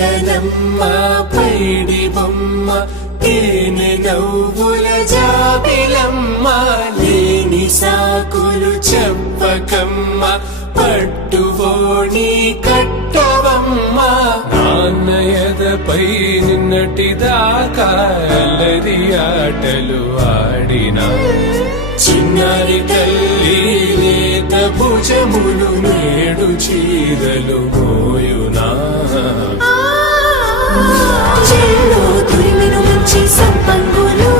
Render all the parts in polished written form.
చిలకలమ్మ పైడి బొమ్మ తేనె నవ్వుల జాబిలమ్మ లేని సాకులు చెప్పకమ్మ పట్టువోణి కట్టవమ్మ నాన్నయదపై నిన్నటిదాకా అల్లరి ఆటలు ఆడినా చిన్నారి తల్లి లేత భుజములు నేడు చీరలు మోయునా చెల్లో తురిమిను మంచి సంపంగులు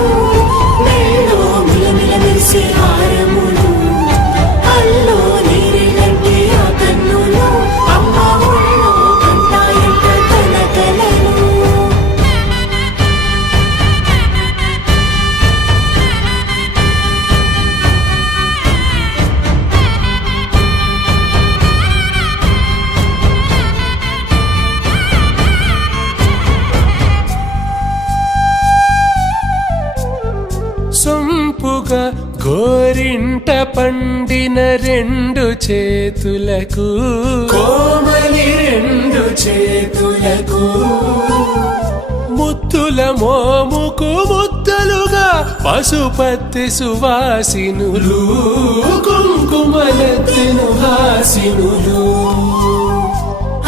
మెల్లో మిలమిల మెరిసే హారములు అల్లో నీరిలంటే ఆ కన్నులు అమ్మ ఒళ్ళో కంటాయంట తన కలలు సొంపుగా గోరింట పండిన రెండు చేతులకు కోమలి రెండు చేతులకు ముత్తుల మోముకు ముద్దలుగా పసుపత్తి సువాసినులు కుంకుమలెత్తిను హాసినులు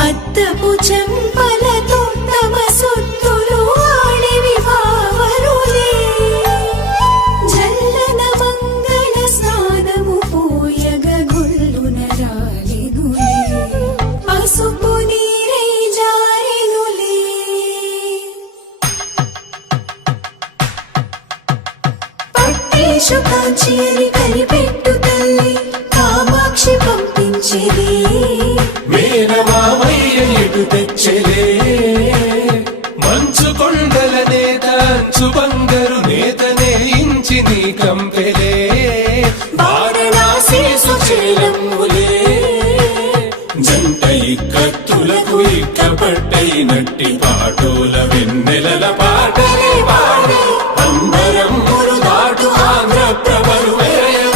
అద్దపు చెంపలతో తమ సొత్తులు ఆడివి వావరులే జల్లన మంగళ స్నానము పోయగ గొల్లున రాలినులే పసుపు నీరై జారినులే పట్టేషు కాంచి అని కనిపెట్టు తల్లి కామాక్షి పంపించేది మేనమామయ్య ఎటు తెచ్చలే మంచు కొండల నేత అంచు బంగారు నేతనే ఇంచి నీ కంపెలే వారణాసి సుచేలమ్ములే జంట ఇక్కత్తులకు ఇక్కపట్టైనట్టి పాటోల వెన్నెలల పాటలే పాడే అంబరమ్ములు దాటు ఆంధ్ర ప్రభలు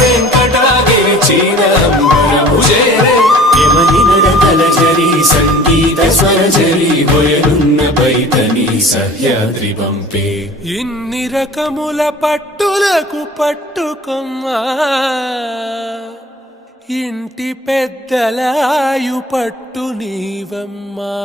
వెంకటాగిరి చీన అంబరము చేరే యమని నడకల జరి సంగీత స్వరజరి హొయలున్న పైతని సహ్యాద్రి పంపే ఇన్ని రకముల పట్టులకు పట్టుకొమ్మా ఇంటి పెద్దలాయు పట్టు నీవమ్మా